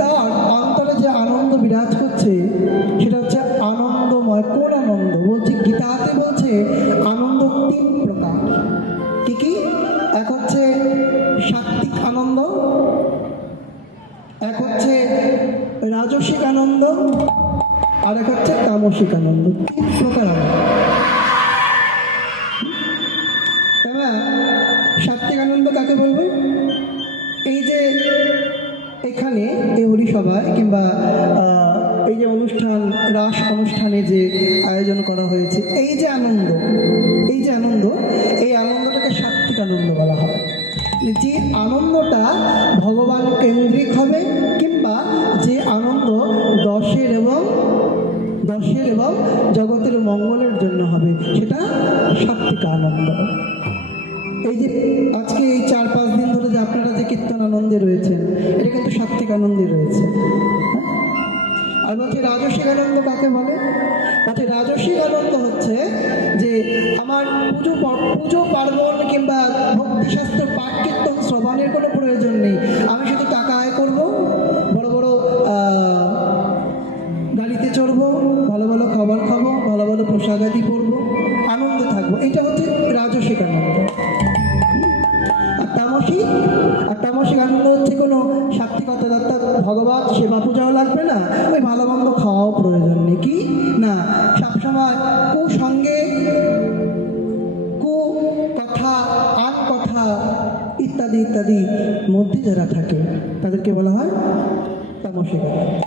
তার অন্তরে যে আনন্দ বিরাজ করছে সেটা হচ্ছে আনন্দময়। কোন আনন্দ বলছে? গীতাতে বলছে আনন্দ তিন প্রকার। কি কি? এক হচ্ছে সাত্ত্বিক আনন্দ, এক হচ্ছে রাজসিক আনন্দ, আর এক হচ্ছে তামসিক আনন্দ। তিন প্রকার আনন্দ। তাই না? সাত্ত্বিক আনন্দ কাকে বলবো? এই যে এখানে এই হরিসভায় কিংবা এই যে অনুষ্ঠান, রাস অনুষ্ঠানে যে আয়োজন করা হয়েছে, এই যে আনন্দ, এই যে আনন্দ, এই আনন্দটাকে সাত্ত্বিক আনন্দ বলা হয়। যে আনন্দটা ভগবান কেন্দ্রিক হবে কিংবা যে আনন্দ দশের এবং জগতের মঙ্গলের জন্য হবে, সেটা সাত্ত্বিক আনন্দ। এই যে আজকে এই 4-5 দিন ধরে যে আপনারা যে কীর্তন আনন্দে রয়েছেন, এটা কিন্তু সাত্ত্বিক আনন্দে রয়েছে। আর বলছে রাজসিক আনন্দ কাকে বলে? বলছে রাজসিক আনন্দ হচ্ছে যে আমার পুজো পার্বণ কিংবা ভক্তিশাস্ত্র পাঠ কীর্তন শ্রবণের কোনো প্রয়োজন নেই। আমি শুধু টাকা আয় করবো, বড় বড় গাড়িতে চড়বো, ভালো ভালো খাবার খাবো, ভালো ভালো পোশাকাদি পরবো, আনন্দে থাকবো। এটা হচ্ছে রাজসিক আনন্দ। আর তামসিক আনন্দ হচ্ছে কোনো সাত্ত্বিকতা, অর্থাৎ ভগবান সেবা পূজাও লাগবে না, ওই ভালো মন্দ খাওয়াও প্রয়োজন নেই। কি না, সবসময় কুসঙ্গে, কথা, আন কথা ইত্যাদি ইত্যাদি মধ্যে যারা থাকে তাদেরকে বলা হয় তামসিক আনন্দ।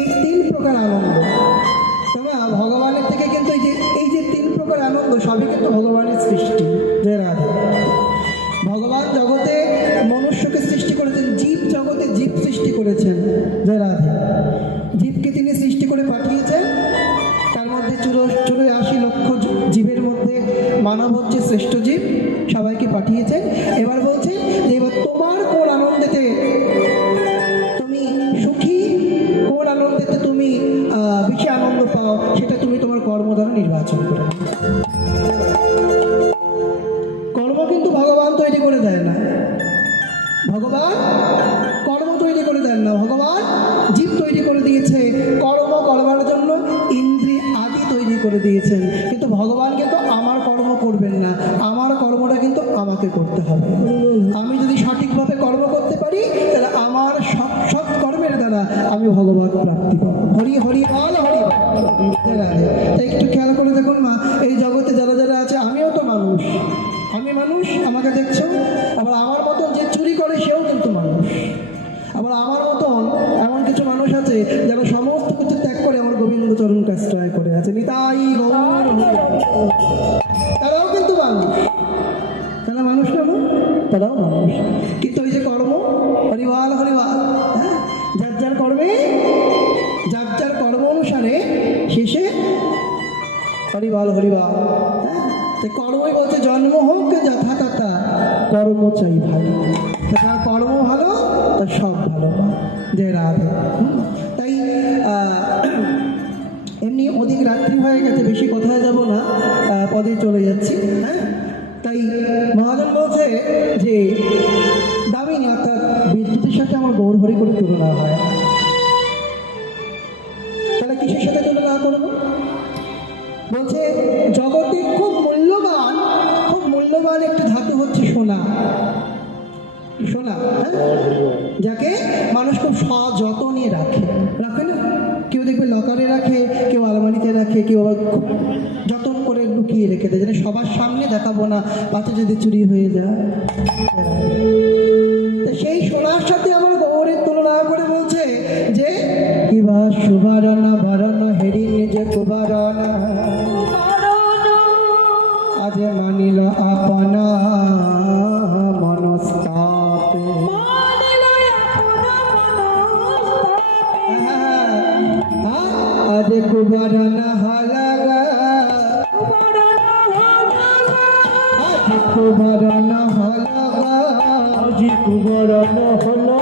এই তিন প্রকার আনন্দ। তবে ভগবানের থেকে কিন্তু এই যে তিন প্রকার আনন্দ সবই কিন্তু ভগবানের সৃষ্টি। জয় রাধা। ভগবান জগতে মনুষ্যকে সৃষ্টি করেছেন, জীব জগতে জীব সৃষ্টি করেছেন। জয় রাধা। জীবকে তিনি সৃষ্টি করে পাঠিয়েছেন, তার মধ্যে 84 লক্ষ জীবের মধ্যে মানব হচ্ছে শ্রেষ্ঠ জীব, সবাইকে পাঠিয়েছেন। এবার বলছে যে এবার তোমার কোন আনন্দেতে তুমি সুখী, কোন আনন্দেতে তুমি বেশি আনন্দ পাও, সেটা তুমি তোমার কর্ম দ্বারা নির্বাচন করে। কর্ম কিন্তু ভগবান তৈরি করে দেয় না, ভগবান কর্ম তৈরি করে দেন না, ভগবান জীব তৈরি করে দিয়েছে কর্ম করবার জন্য, ইন্দ্রিয় আদি তৈরি করে দিয়েছেন। কিন্তু ভগবান কিন্তু আমার কর্ম করবেন না, আমার কর্মটা কিন্তু আমাকে করতে হবে। আমি যদি সঠিকভাবে কর্ম করতে পারি তাহলে আমার সৎ কর্মের দ্বারা আমি ভগবান প্রাপ্তি পাবো। হরি হরি বল, হরি। তাই একটু খেয়াল করে দেখুন মা, এই জগতে যারা যারা আছে, আমিও তো মানুষ, আমি মানুষ, আমাকে দেখছো। আবার আমার মতন যে চুরি করে সেও কিন্তু মানুষ। আবার আমার মতন এমন কিছু মানুষ আছে যারা সমস্ত কিছু ত্যাগ করে আমার গোবিন্দ চরণ কাজটায় করে আছে, নিতাই গৌর, তারাও কিন্তু মানুষ। তারা মানুষ কেমন? তারাও মানুষ। কিন্তু ওই যে কর্ম, হরিবাল হরিবাল, হ্যাঁ, যার যার কর্মে, যার যার কর্ম অনুসারে শেষে হরিবাল হরিবাল। হ্যাঁ, কর্মই বলছে জন্ম হোক যথাতথা, কর্ম চাই ভালো। যার কর্ম ভালো তার সব ভালো। যে রাধে। তাই এমনি অধিক রাত্রি হয়ে গেছে, বেশি কথায় যাব না, পদে চলে যাচ্ছি। হ্যাঁ, তাই মহাজন বলছে যে দামিনী অর্থাৎ বিদ্যুতের সাথে আমার গৌর হরি করে তুলনা হয়। তাহলে কিসের সাথে তুলনা করবো? বলছে জগতে খুব মূল্যবান একটি ধাতু হচ্ছে সোনা। সোনা, হ্যাঁ, যাকে মানুষ খুব সযত্নে রাখে না? কেউ দেখবে লকারে রাখে, কেউ আলমারিতে রাখে, কেউ আবার খুব যত্ন করে লুকিয়ে রেখে দেয়, যেন সবার সামনে দেখাবো না, পাশে যদি চুরি হয়ে যায়। সেই সোনার সাথে আমার গৌরের তুলনা করে বলছে যে কিবা সুবর্ণ বরণ হেরি নিজে কুবরণ, আজ মানিল আপনা মনস্তাপে, আজ কুবরণ হলগা, আজ কুবরণ হলগা, আজ কুবরণ হলো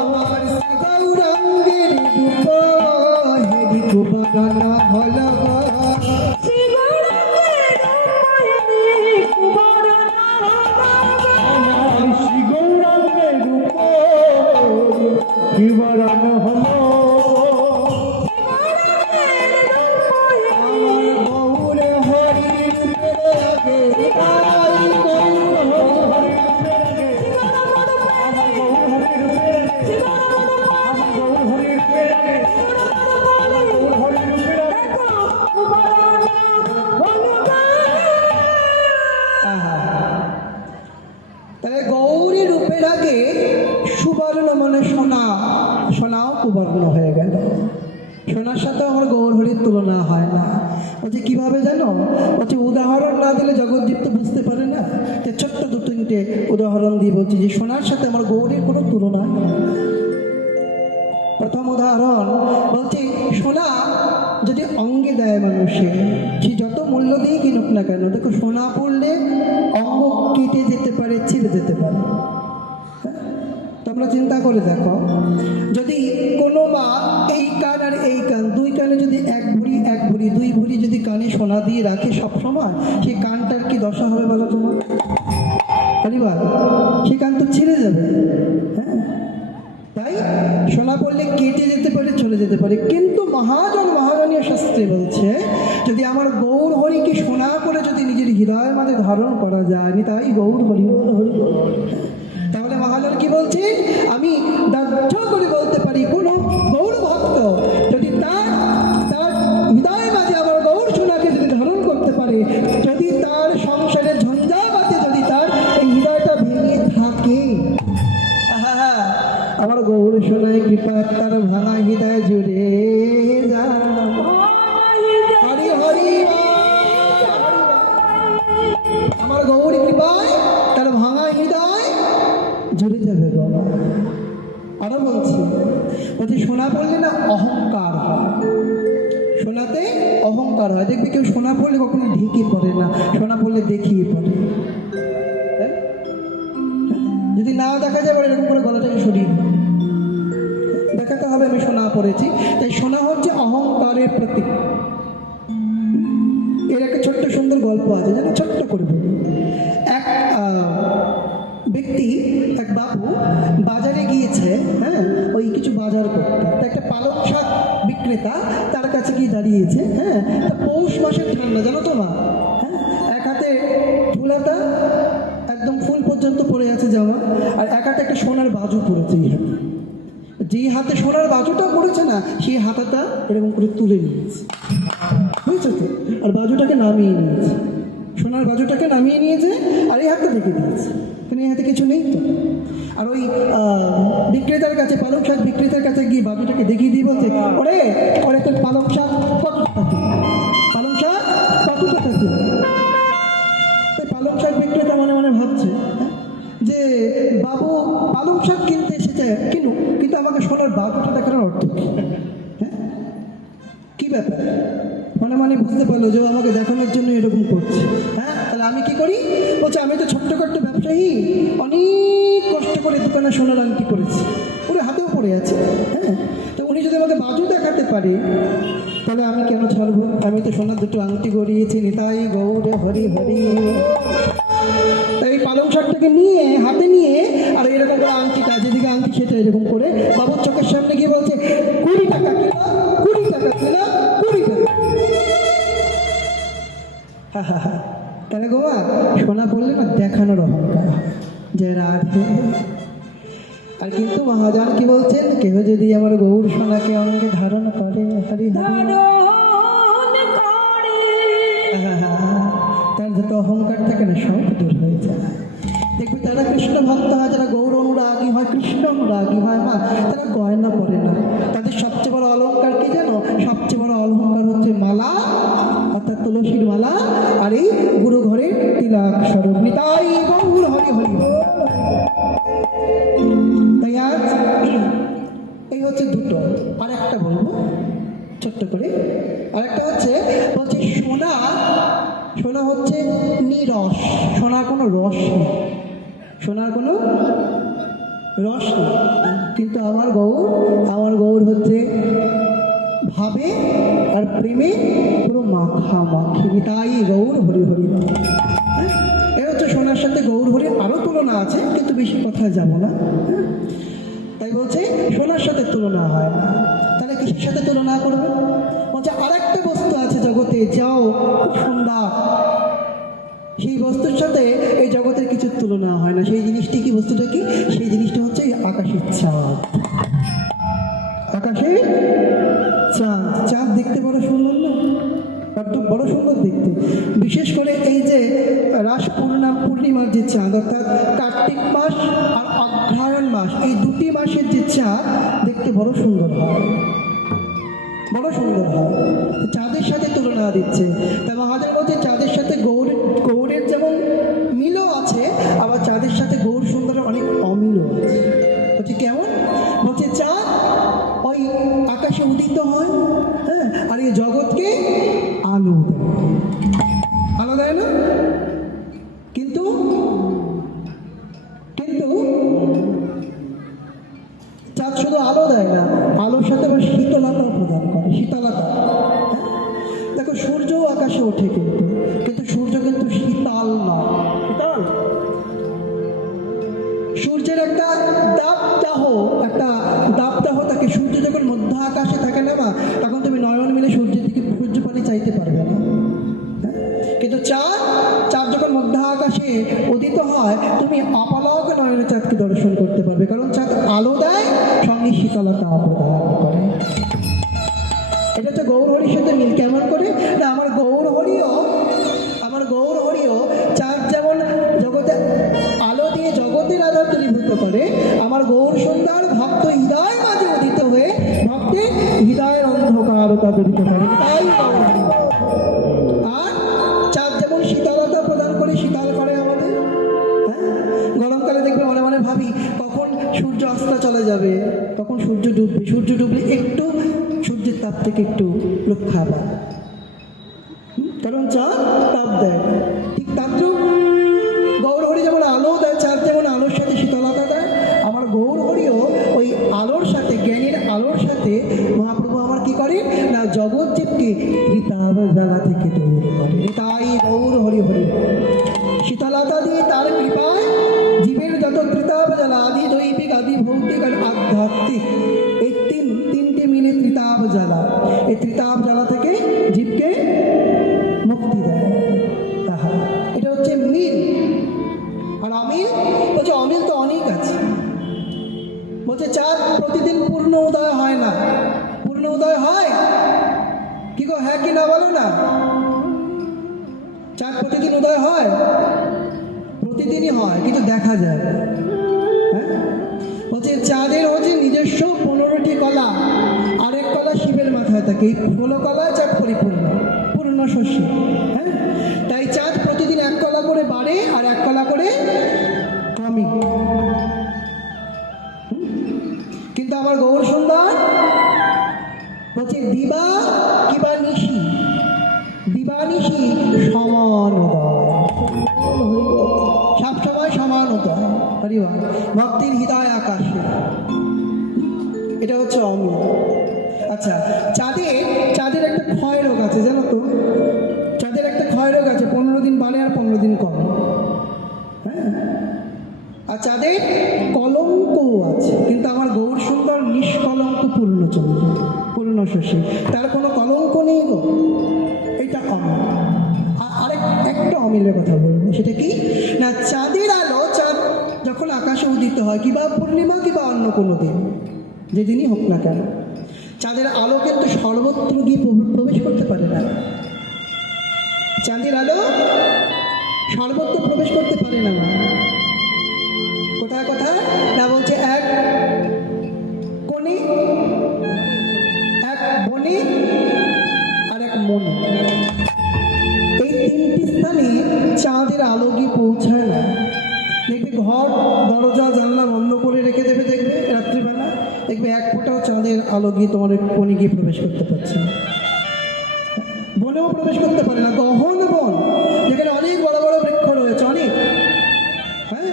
আমার গৌরাঙ্গের রূপ, হেরি কুবরণ হলগা, তাহলে গৌরী রূপের আগে সুবর্ণ মানে সোনা, সোনাও কুবর্ণ হয়ে গেল। সোনার সাথে আমার গৌর হরির তুলনা হয় না। বলছে কীভাবে জানো? বলছে উদাহরণ না দিলে জগৎজীব তো বুঝতে পারে না। তো ছোট্ট দু তিনটে উদাহরণ দিয়ে বলছি যে সোনার সাথে আমার গৌরের কোনো তুলনা হয় না। প্রথম উদাহরণ বলছি, সোনা যদি অঙ্গে দেয় মানুষে, সে যত মূল্য দিয়ে কিনুক না কেন, দেখো সোনা পড়লে অঙ্গ কেটে যেতে পারে, ছিঁড়ে যেতে পারে। তোমরা চিন্তা করে দেখো, যদি কোনো মা এই কান আর এই কান, দুই কানে যদি এক ভরি দুই ভরি যদি কানে সোনা দিয়ে রাখে সব সময়, সেই কানটার কি দশা হবে বলো তোমার? পরিবার সেই কান তো ছিঁড়ে যাবে। হ্যাঁ, তাই সোনা পড়লে কেটে যেতে পারে, চলে যেতে পারে। কিন্তু মহাজনীয় শাস্ত্রে বলছে, যদি আমার গৌর হরিকে সোনা করে যদি নিজের হৃদয়ের মাঝে ধারণ করা যায়, তাই গৌর হরি হরি, তাহলে মহাজন কি বলছে? আমি দাহ্য করে বলতে পারি, কোনো গৌর ভক্ত যদি তার হৃদয়ের মাঝে আমার গৌর সোনাকে যদি ধারণ করতে পারে, যদি তার সংসারের ঝঞ্ঝাবাতে যদি তার এই হৃদয়টা ভেঙে থাকে, আমার গৌর সোনায় কৃপা তার ভাঙা হৃদয় জুড়ে যা। হরি হরি, আমার গৌর কৃপায় তার ভাঙা হৃদয় জুড়ে যাবে বাবা। আরো বলছি, সোনা পড়লে না অহংকার হয়, সোনাতে অহংকার হয়। দেখবি কেউ সোনা পড়লে কখনো ঢেকে পড়ে না, সোনা পড়লে দেখিয়ে পড়ে। যদি না দেখা যায় এরকম করে গলাটাকে সরিয়ে দেখাতে হবে আমি সোনা পড়েছি। তাই সোনা হচ্ছে অহংকারের প্রতীক। এর একটা ছোট্ট সুন্দর গল্প আছে, যেটা ছোট্ট করে বলি। এক ব্যক্তি, এক বাবু বাজারে গিয়েছে, হ্যাঁ, ওই কিছু বাজার করতে। তা একটা পালক শাক বিক্রেতা তার কাছে গিয়ে দাঁড়িয়েছে। হ্যাঁ, তা পৌষ মাসের ঠান্ডা, জানো তো মা? হ্যাঁ, এক হাতে ঝুলাটা একদম ফুল পর্যন্ত পড়ে আছে জামা, আর এক হাতে একটা সোনার বাজু পড়েছে। এই হাতে, যেই হাতে সোনার বাজুটা পড়েছে না, সেই হাতাটা এরকম করে তুলে নিয়েছে, বুঝছো তো? আর বাজুটাকে নামিয়ে নিয়েছে, সোনার বাজুটাকে নামিয়ে নিয়েছে, আর এই হাতটা দেখে দিয়েছে, কিন্তু এই হাতে কিছু নেই তো। আর ওই বিক্রেতার কাছে, পালক শাক বিক্রেতার কাছে গিয়ে বাজুটাকে দেখিয়ে দিয়ে বলছে, ওরে ওরে তোর পালক শাক কত টাকা দিল? পালক শাক কত টাকা দিল? পালক শাক বিক্রেতা মনে মনে ভাবছে যে বাবু পালক শাক কিনতে এসেছে, কিন্তু আমাকে সোনার বাজুটা দেখার অর্থ কি? হ্যাঁ, কি ব্যাপার? মানে বুঝতে পারলো যে আমাকে দেখানোর জন্য এরকম করছে। হ্যাঁ, তাহলে আমি কি করি? বলছে আমি তো ছোট্টখাট্ট ব্যবসায়ী, অনেক কষ্ট করে দোকানে সোনার আংটি করেছি, ওরে হাতেও পড়ে আছে। হ্যাঁ, তো উনি যদি আমাকে বাজু দেখাতে পারে, তাহলে আমি কেন ছাড়বো? আমি তো সোনার দুটো আংটি গড়িয়েছি, নিতাই গৌরে হরি হরি। তাই এই পালং শাকটাকে নিয়ে হাতে নিয়ে, আর এরকম করে আংটিটা, যেদিকে আংটি সেটা এরকম করে বাবুর চোখের সামনে গিয়ে বলছে, 20 টাকা কিনা, 20 টাকা কিনা, 20 টাকা। তাহলে গোমা সোনা পড়লে না দেখানোর অহংকার যে রাধে। আর কিন্তু মহাজন কি বলছেন, কেউ যদি আমার গৌর সোনাকে অঙ্গে ধারণ করে, হরি হরি, তার যত অহংকার থাকে না সব দূর হয়ে যায়। দেখবি তারা কৃষ্ণ ভক্ত হয়, যারা গৌর অনুরাগী হয়, কৃষ্ণ অনুরাগী হয় মা, তারা গয়না পরে না। তাদের সবচেয়ে বড় অলঙ্কার কি জানো? সবচেয়ে বড় অলঙ্কার হচ্ছে মালা, অর্থাৎ তুলসীর মালা, আর এই গুরু ঘরে তিলক স্বরূপ। নিতাই গৌর হরি হরি। তাই আজ এই হচ্ছে দুটো। আর একটা বলবো ছোট্ট করে, আরেকটা হচ্ছে বলছে সোনা হচ্ছে নিরস, সোনার কোনো রস নেই, সোনার কোনো রস নেই। কিন্তু আমার গৌর হচ্ছে ভাবে আর প্রেমে পুরো মাখামাখি। তাই গৌর হরি হরি। হ্যাঁ, এ হচ্ছে সোনার সাথে গৌর হরির আরও তুলনা আছে, কিন্তু বেশি কথায় যাব না। তাই বলছে সোনার সাথে তুলনা হয় না। তাহলে কিসের সাথে তুলনা করবে? বলছে আরেকটা বস্তু আছে জগতে, যাও খুব সুন্দর, সেই বস্তুর সাথে এই জগতের কিছু তুলনা হয় না। সেই জিনিসটি কি? বস্তুটা কি? সেই জিনিসটা হচ্ছে আকাশের চাঁদ। আকাশের চাঁদ, চাঁদ দেখতে বড় সুন্দর না? বড্ড বড় সুন্দর দেখতে। বিশেষ করে এই যে রাস পূর্ণিমার যে চাঁদ, অর্থাৎ কার্তিক মাস আর অগ্রহায়ণ মাস, এই দুটি মাসের যে চাঁদ দেখতে বড় সুন্দর হয়, বড় সুন্দর হয়। চাঁদের সাথে তুলনা দিচ্ছে। তা মহাদেব বলছে চাঁদের সাথে গৌরের যেমন মিলও আছে, আবার চাঁদের সাথে গৌর সুন্দরের অনেক অমিলও আছে। বলছে কেমন? বলছে চাঁদ ওই আকাশে উদিত হয়, হ্যাঁ, আর এই জগৎকে আলো দেয়, আলো দেয় না? কিন্তু কিন্তু চাঁদ শুধু আলো দেয় না, আলোর সাথে আবার শীতলতাও প্রদান করে, শীতলতা। দেখো সূর্যও আকাশে ওঠে, কিন্তু সূর্য কিন্তু শীতল নয়। শীতল সূর্যের একটা দাবদাহ থাকে। সূর্য যখন মধ্য আকাশে থাকে না মা, তখন তুমি নয়ন মিলে সূর্যের দিকে সূর্য পানি চাইতে পারবে না। কিন্তু চাঁদ যখন মধ্য আকাশে উদিত হয়, তুমি অপলক নয়নে চাঁদকে দর্শন করতে পারবে, কারণ চাঁদ আলো দেয়, সঙ্গে শীতলতা প্রদান করে। এটা হচ্ছে গৌর হরির সাথে মিল। কেমন করে না, আমার গৌর হরিও চাঁদ যেমন জগতে আলো দিয়ে জগতের আধার দূরীভূত করে, আমার গৌর সুন্দর ভক্ত হৃদয় মাঝে উদিত হয়ে ভক্তের হৃদয়ের অন্ধকারতা দূরিত করে। তাই আর চাঁদ যেমন শীতলতা প্রদান করে, শীতল করে আমাদের। হ্যাঁ, গরমকালে দেখবে মনে মনে ভাবি কখন সূর্য অস্ত চলে যাবে, কখন সূর্য ডুববে। সূর্য ডুবলে একটু সূর্যের তাপ থেকে একটু রক্ষা পায়, কারণ চাঁদ তাপ দেয়। ঠিক তাদ্রুপ গৌর হরি যেমন আলো দেয়, চাঁদ যেমন আলোর সাথে শীতলতা দেয়, আমার গৌর হরিও ওই আলোর সাথে, জ্ঞানের আলোর সাথে মহাপ্রভু আমার কি করে না, জগৎ জীবকে ত্রিতাব জ্বালা থেকে দূর করে। তাই গৌর হরি হরি শীতলতা দিয়ে তার কৃপায় জীবের যত ত্রিতাব জ্বালা, আদি দৈবিক, আদি ভৌতিক আর আধ্যাত্মিক, এই তিনটে মিলে ত্রিতাব জ্বালা, এই ত্রিতাব জ্বালা থেকে জীবকে মুক্তি দেয়। তাহা এটা হচ্ছে মিল। আর অমিল বলছে, অমিল তো অনেক আছে। বলছে চাঁদ প্রতিদিন পূর্ণ উদয় হয় না। পূর্ণ উদয় হয় কি গো, হ্যাঁ কি না বলো না? চাঁদ প্রতিদিন উদয় হয়? প্রতিদিনই হয়, কিন্তু দেখা যায়। হ্যাঁ, বলছে চাঁদের হচ্ছে নিজস্ব 15টি কলা, আরেক কলা শিবের মাথায় থাকে। এই 16 কলায় চাঁদ পরিপূর্ণ, পূর্ণ শস্য। হ্যাঁ, তাই চাঁদ প্রতিদিন 1 কলা করে বাড়ে আর 1 কলা করে কমে। কিন্তু আমার গৌর সুন্দর বলছে দিবা কিবা নিশি, দিবা নিশি সমান উদয়, সবসময় সমান উদয়। ভক্তির হৃদয় আকাশে, এটা হচ্ছে অমিল। আচ্ছা, চাঁদের একটা ক্ষয় রোগ আছে, জানো তো? চাঁদের একটা ক্ষয় রোগ আছে, 15 দিন বাড়ে আর 15 দিন কমে। হ্যাঁ, আর চাঁদের কলঙ্কও আছে, কিন্তু আমার গৌর সুন্দর নিষ্কলঙ্ক পূর্ণচন্দ্র, পূর্ণ শশী, তার কোনো কলঙ্ক নেই গো। এটা অমিল। আর একটা অমিলের কথা বলবো, সেটা কি না, চাঁদের আলো, চাঁদ যখন আকাশে উদিত হয়, কিংবা পূর্ণিমা কিংবা অন্য কোনো দিন, যেদিনই হোক না কেন, চাঁদের আলো কিন্তু সর্বত্র গিয়ে প্রবেশ করতে পারে না। চাঁদের আলো সর্বত্র প্রবেশ করতে পারে না। কোথায় কোথায় না, বলছে এক কোণে, এক বনে আর এক মনে, এই 3টি স্থানে চাঁদের আলো গিয়ে পৌঁছায় না। দেখবে ঘর দরজা জানলা বন্ধ করে রেখে দেবে, দেখবে রাত্রিবেলা দেখবে 1 ফোঁটাও চাঁদের আলো গিয়ে তোমার কোণে গিয়ে প্রবেশ করতে পারছে না। বনেও প্রবেশ করতে পারে না। গহন বন, যেখানে অনেক বড় বড় বৃক্ষ রয়েছে অনেক, হ্যাঁ,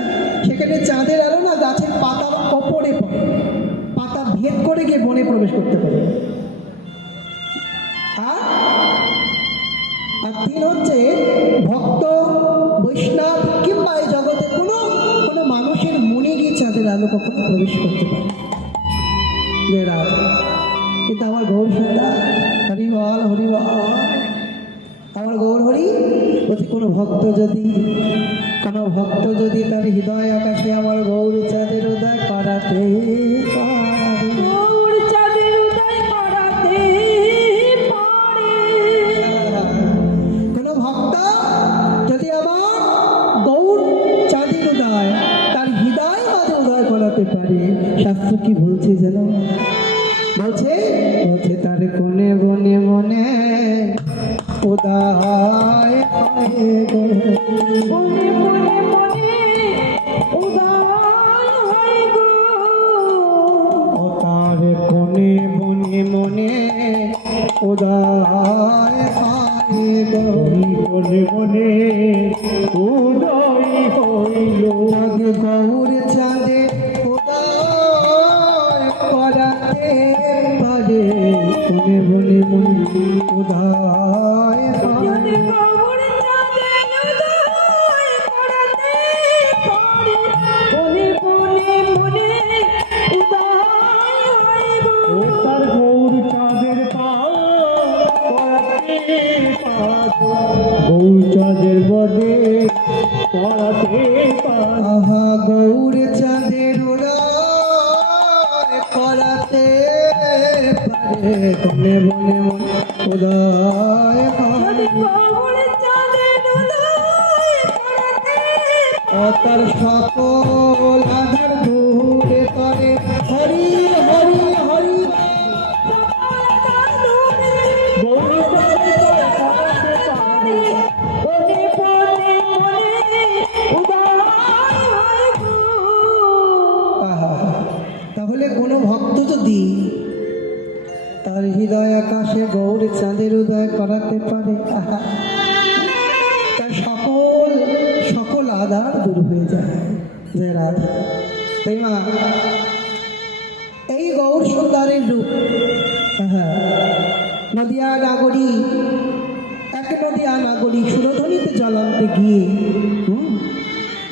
সেখানে চাঁদের আলো না গাছের পাতার ওপরে পড়ে, পাতা ভেদ করে গিয়ে বনে প্রবেশ করতে পারে। আর 3 হচ্ছে ভক্ত বৈষ্ণব কিংবা এই জগতে কোনো মানুষের মনে গিয়ে চাঁদের আলো কখনো প্রবেশ করতে পারে। কিন্তু আমার গৌর সন্ধ্যা হরিবল হরিবল, আমার গৌর হরি বলছে কোনো ভক্ত যদি তার হৃদয় আকাশে আমার গৌর চাঁদের উদয় করাতে পারে, গৌর চাঁদের উদয় করাতে পারে, শাস্ত্র কি বলছে যেন বলছে বলছে তার কোণে বনে বনে উদয় হয় গো। মনে মনে মনে উদয় হয় গো। ও তার কোণে বনে মনে উদয় হয় গো। মনে মনে উদয় হইল চাঁদে গৌর চাঁদে উদয় করাতে পারে কোণে বনে মনে উদয় যদি হয়। গৌর চাঁদে উদয় করাতে পারে, মনে মনে মনে উদয় হয় গো। ও তার গৌর চাঁদের পড়াতে গৌর চাঁদের বদে পড়াতে আহা গৌর চাঁদের উদয় করাতে পারে কোণে বনে মনে উদয় হয়। যদি গৌর চাঁদে উদয় করাতে অতার সকল আধার দূরে করে হরি হরি হরি গৌর চাঁদের পড়াতে পারে মনে মনে মনে উদয় হয় গো। আহা, তাহলে কোনো ভক্ত যদি তার হৃদয় আকাশে গৌর চাঁদের উদয় করাতে পারে, আহা, তার সকল সকল আধার দূর হয়ে যায়। জয় রাধা। তাই মা এই গৌর সুন্দরের রূপ, আহা, নদিয়া নাগরী এক নদিয়া নাগরী সুরধ্বনিতে জল আনতে গিয়ে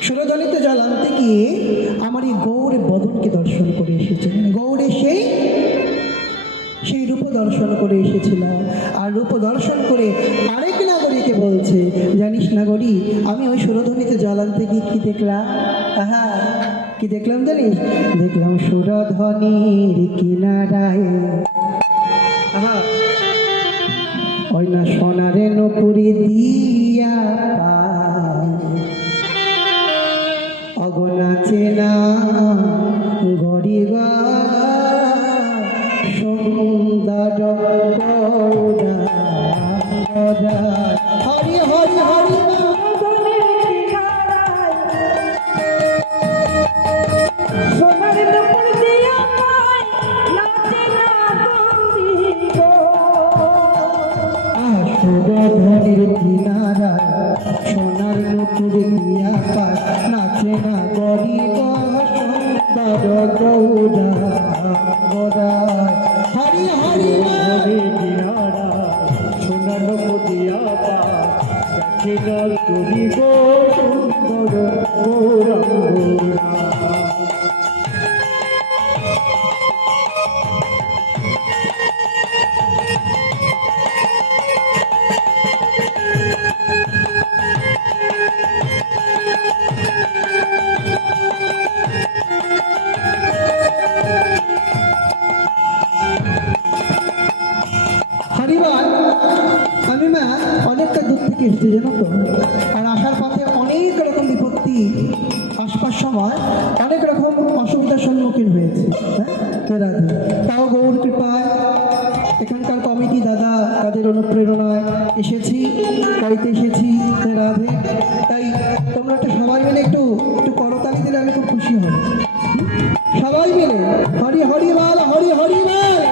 সুরধ্বনিতে জল আনতে গিয়ে আমার এই গৌর বদনকে দর্শন করে এসেছিলেন। গৌরে সেই রূপ দর্শন করে এসেছিলাম। আর রূপ দর্শন করে আরেক নাগরীকে বলছে, জানিস নাগরী আমি ওই সুরধ্বনিতে জল আনতে গিয়ে কি দেখলাম? আহা, কি দেখলাম জানিস? দেখলাম সুরধ্বনির কিনারায়, আহা, ওই না সোনারে নকুরি দিয়া অগনাচে না গরিবা সুন্দর গৌরা গৌরা। হরি হরি হরি গগনের কিনারায় সোনার নুপুর দিয়া পায়, নাচে না গৌরী গো। সুরধনির কিনারায় সোনার নুপুর দিয়া পায়, নাচে না গরিব সুন্দর গৌরা গৌরা। হরি হরি হরে কিনারা সোনার নদিয়া পা দেখে না করি গো সুন্দর গৌরাঙ্গরা। হরিবার আমি মা অনেকটা দূর থেকে এসেছি জানো তো। আর আসার পথে অনেক রকম বিপত্তি আসবার সময় অনেক রকম অসুবিধার সম্মুখীন হয়েছে। হ্যাঁ রাধে, তাও গৌর কৃপায় এখানকার কমিটি দাদা তাদের অনুপ্রেরণায় এসেছি, গাড়িতে এসেছি রাধে। তাই তোমরা একটু সবাই মিলে একটু একটু করতালি দিলে আমি খুব খুশি হব। সবাই মিলে হরি হরি বল, হরি হরি বল।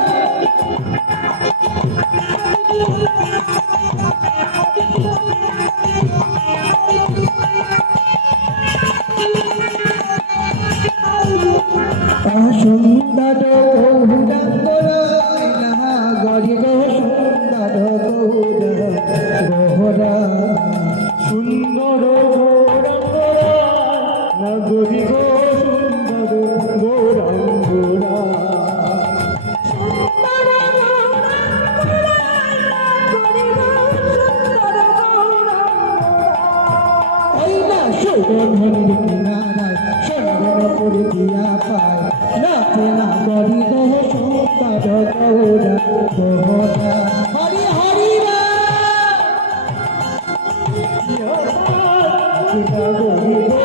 সুন্দর গৌরাঙ্গরায় না গরি গো সুন্দর গৌরা সুন্দর গৌরাঙ্গরা নগরী গো সুন্দর গৌরাঙ্গরা। সুন্দর গৌরাঙ্গরায় নাগরী গো সুন্দর গৌরাঙ্গরা। ওই না সুগন্ধের কিনারায় সুন্দর দিয়া পায়, নাচে না গরি গো সুন্দর গৌরা গৌরা। হরি হরি নগরী গো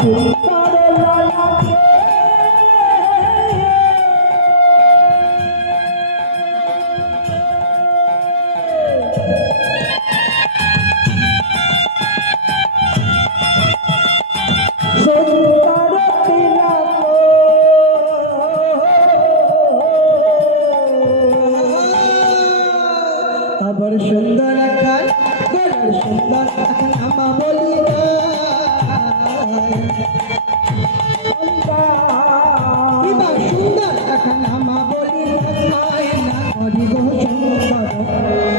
সুন্দর নয়নে সুন্দর তিলক আবার সুন্দর খান গড়ার সুন্দর খান আমা বলি কিবা সুন্দর খান আমা বলি আয় না করিব সুন্দর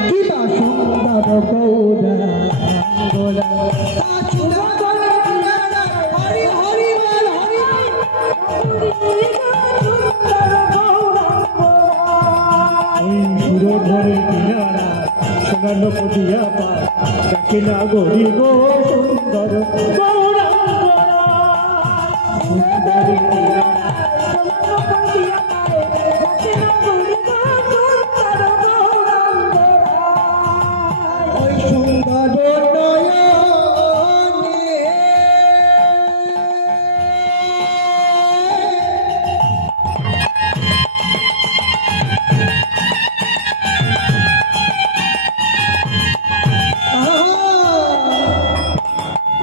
কিবা সুন্দর গৌরা গোরা হরি হরি লাল হরি এই সুরধরে কিনারা সোনার পটিয়া পা দেখে না গরি গো সুন্দর সুন্দর কিনারা ওই সুন্দর নয়নে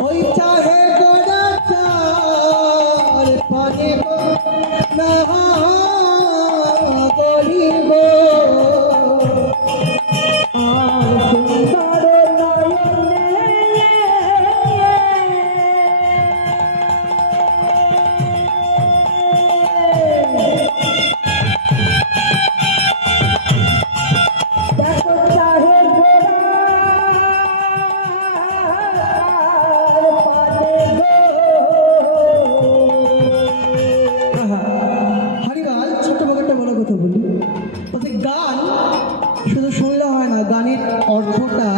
ওই চাহে গোড়া চার পানে গো না করিব হরিবাল ছোট্ট একটা বড় কথা বলি বলতে গান শুধু শুনলে হয় না গানের অর্থটা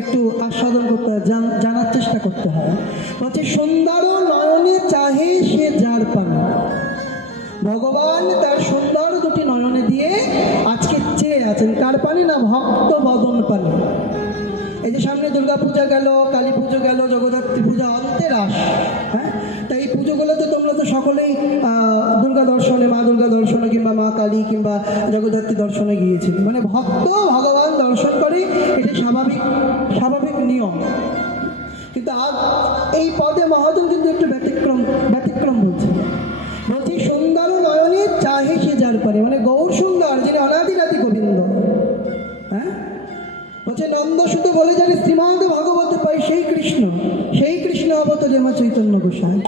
একটু আস্বাদন করতে হয় জানার চেষ্টা করতে হয় বলছে সুন্দর নয়নে চাহে সে যার পানে ভগবান তার সুন্দর দুটি নয়নে দিয়ে আজকে চেয়ে আছেন কার পানে না ভক্ত বদন পানে এই যে সামনে দুর্গা পূজা গেল কালী পুজো গেল জগদ্ধাত্রী পূজা অন্তে রাস হ্যাঁ তাই এই পুজোগুলোতে তোমরা তো সকলেই দুর্গা দর্শনে মা দুর্গা দর্শনে কিংবা মা কালী কিংবা জগদ্ধাত্রী দর্শনে গিয়েছিলে মানে ভক্ত ভগবান দর্শন করে এটা স্বাভাবিক নিয়ম কিন্তু আজ এই পদে মহাজন কিন্তু একটু ব্যতিক্রম বলছে সুন্দর নয়নে চাহে সে যার পারে মানে গৌর সুন্দর যিনি অনাদিনাদি গোবিন্দ হ্যাঁ বলছে নন্দ শুধু বলে জানি শ্রীমন্ত ভাগবত পাই সেই কৃষ্ণ অবতরে মা চৈতন্য গোসাই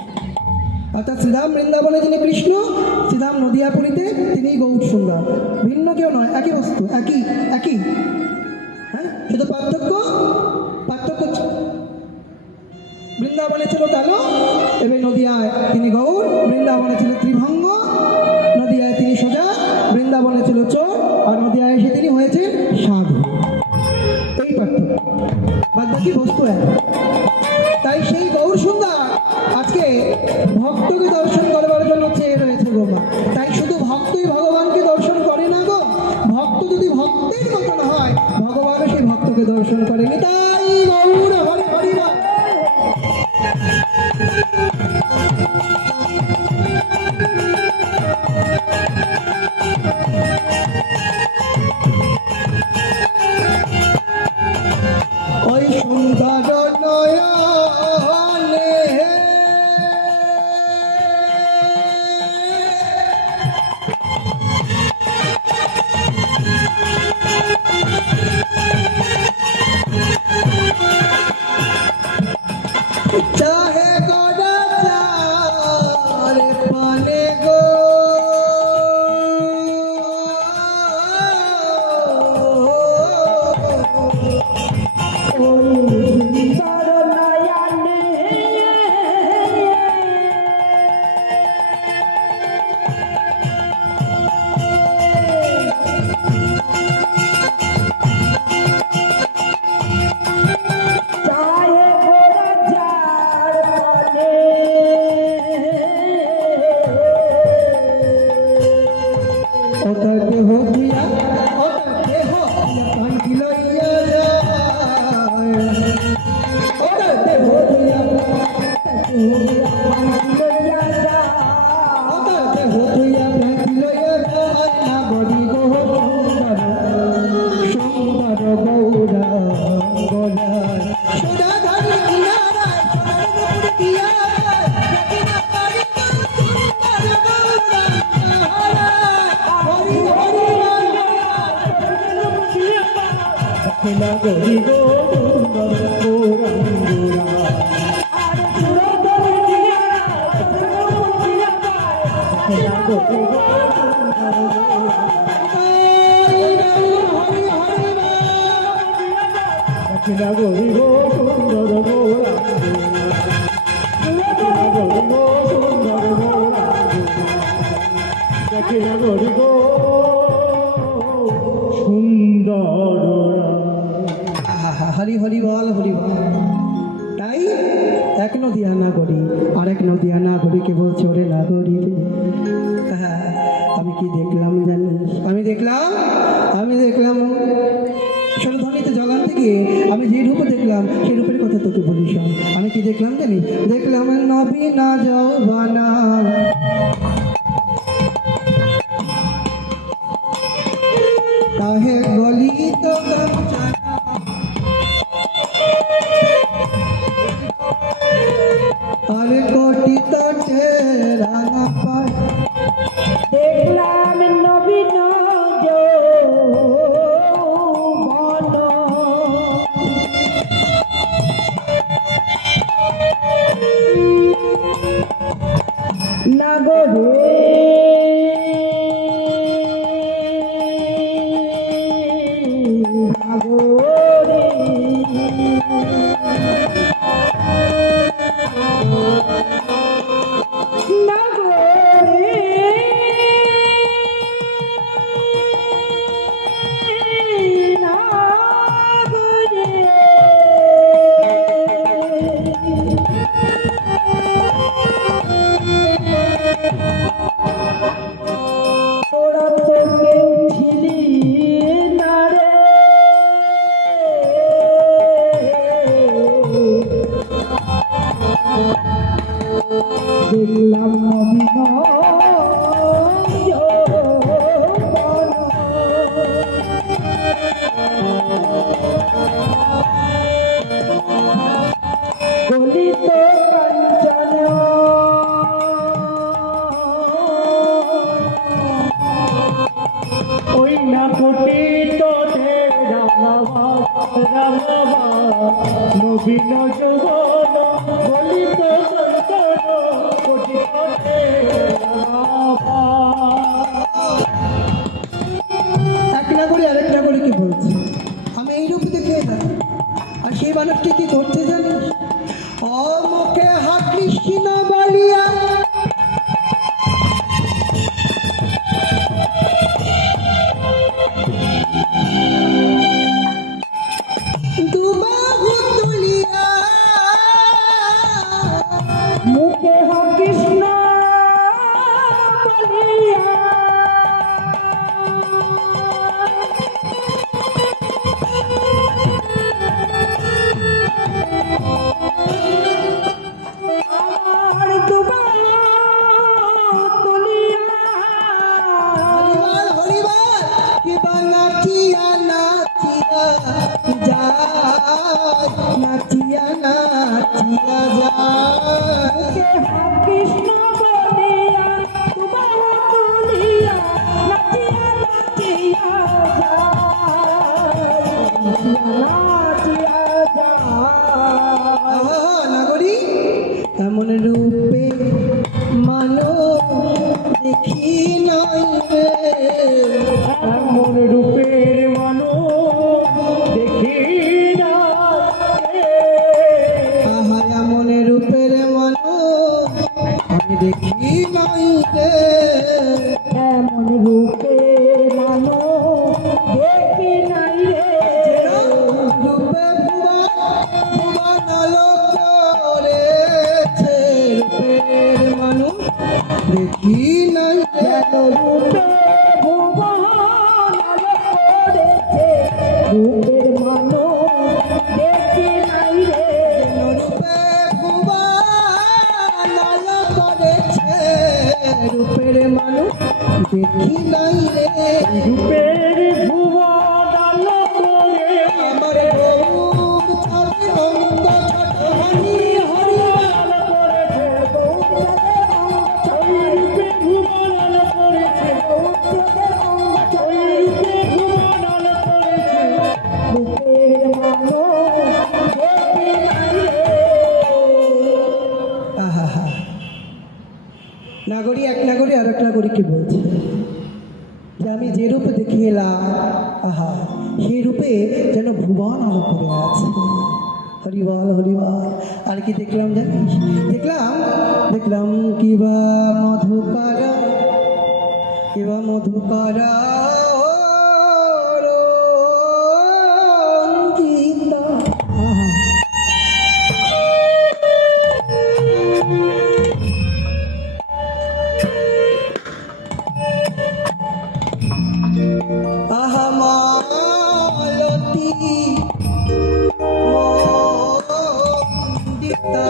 অর্থাৎ শ্রীধাম বৃন্দাবনে যিনি কৃষ্ণ শ্রীধাম নদিয়াপুরীতে তিনি গৌর সুন্দর ভিন্ন কেউ নয় একই বস্তু একই হ্যাঁ শুধু পার্থক্য বৃন্দাবনে ছিল কালো এবার নদিয়ায় তিনি গৌর বৃন্দাবনে ছিল ত্রিভঙ্গ নদিয়ায় তিনি সোজা বৃন্দাবনে ছিল চোর আর নদিয়ায় এসে তিনি হয়েছেন সাধু এই পার্থক্য বাদ বাকি বস্তু এক তাই সেই গৌর সুন্দর আজকে ভক্তকে দর্শন করবার জন্য চেয়ে রয়েছে গো মা তাই শুধু ভক্তই ভগবানকে দর্শন করে না গো ভক্ত যদি ভক্তের মতন হয় ভগবানও সেই ভক্তকে দর্শন করেনি তাই গৌর হরি হরি বল। ওই সুন্দর হতুয়া ভেটিলয়া যায় না গরি গো সুন্দর গৌরা গলা সোনা ধারি কিনারায় সোনার মুকুট দিয়া রতিনা কারি সুন্দর গৌরা হরি হরি দক্ষিণা গরি গো সুন্দর গৌরাঙ্গুরা দক্ষিণা গরি গো দক্ষিণা গরি গো সুন্দর গৌরাঙ্গুরা দক্ষিণা গরি গো সুন্দর গৌরাঙ্গুরা দক্ষিণা গরি গো সুন্দর হরি হরি বল হরি বল। তাই এক নদিয়া না করি আরেক নদিয়া না করিকে বলছে ওরে না করি রে। হ্যাঁ, আমি কি দেখলাম জানিস? আমি দেখলাম সোনাধনিতে জগান থেকে আমি যে রূপ দেখলাম সেই রূপের কথা তোকে বলিস। আমি কি দেখলাম জানিস? দেখলাম নবী না যৌবনা কাহে গলি তো আরে কোটি তটে রাঙা পায় দেখলাম নবীন যৌবন নাগরে দেখলাম নবীন গলিত কাঞ্চন ওই না কোটি তোতে রাঙাবা রাঙাবা নবীন যৌবন বলিত সন্তন কোটি তোতে রাঙাবা এক না করে আরেক না করে কি বলছি? আমি এই রূপ দেখে এলাম আর সেই মানুষটি কি করতে জানিস? অমুখে হাত কৃষ্ণ বলিয়া দুবাহু তুলিয়া মুখে কৃষ্ণ বলিয়া আমার দুবার তুলিয়া হরিবল হরিবল কিবা নাচিয়া নাচিয়া যায় নাচিয়া নাচিয়া যায় কৃষ্ণ বলিয়া দুবার তুলিয়া নাচিয়া নাচিয়া নাচিয়া যায় নাগরী এমন রূপে মানো দেখি নাই রে এমন রূপের মানুষ দেখি না আহা এমন রূপের মানো আমি দেখি নাই রে এমন রূপে মানো দেখি নাই রে রূপে ভুবন আলোক করেছে রূপের মানুষ দেখি নাই রে রূপে ভুবন আলো করেছে রূপের মানো দেখি নাই রে রূপে ভুবন রূপের মানুষ দেখি নাই রে রূপের ভুবন আলো করে আমার গৌর ছাড়ে অঙ্গ ছাড়ি হরিয়াল করেছে ওই রূপে ভুবন আলো করেছে ওই রূপে ভুবন আলো করেছে রূপের মানুষ দেখি নাই রে। আহা নাগরী এক নাগরী আর এক নাগরীকে বলছে যে আমি যে রূপে দেখে এলাম আহা সেই রূপে যেন ভুবন আলো করে আছে হরিবল হরিবল। আর কি দেখলাম জানিস দেখলাম কিবা মধুকরা রঞ্জিতা। আহা আহা মালতী মন্দিতা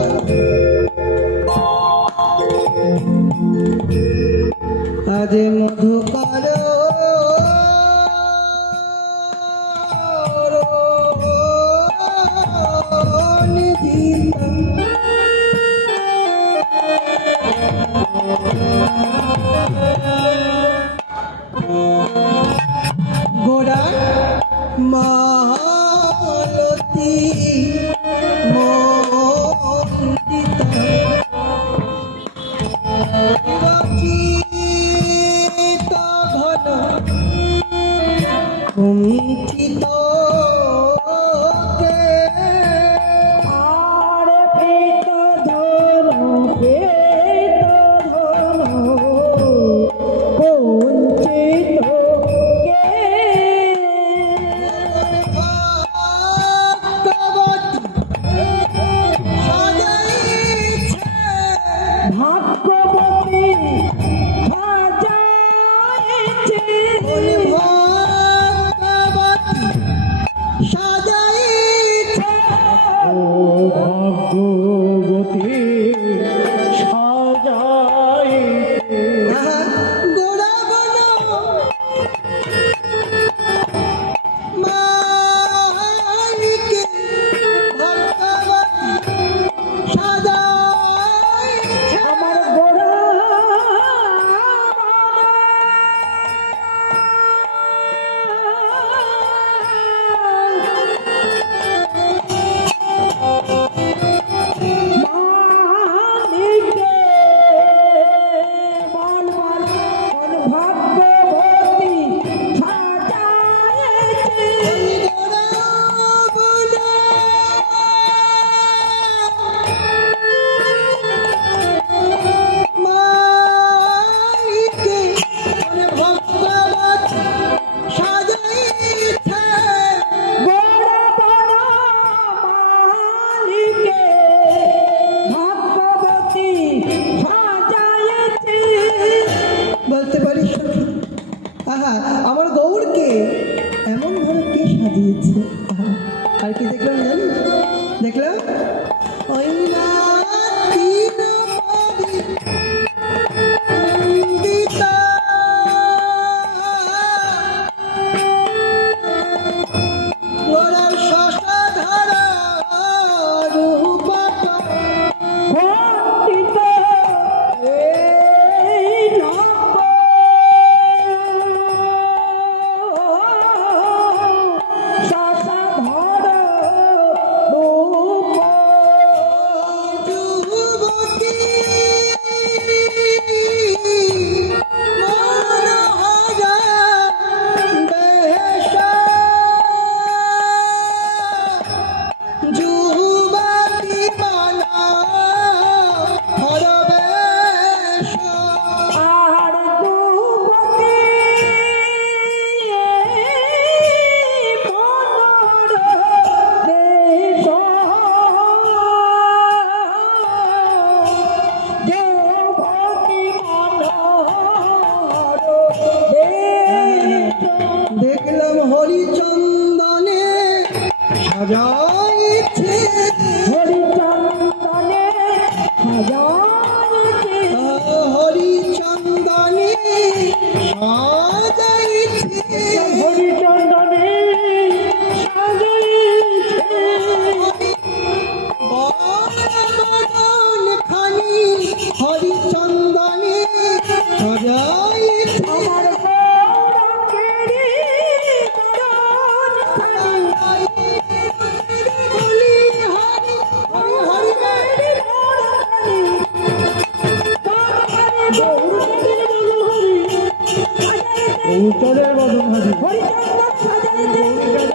আজ মধুকর নিধিতা গোরা মালতী মন্দিতা চিত ঘন কুঞ্চিত কে আর পেট ধনু কুঞ্চিত কে ভাগ্যবতী সাজাইছে ও ভাগ্যবতী সাজাইতে আমার গোড়া গৌরচাঁদের বদন হারি হরিচন্দন সাজাইতে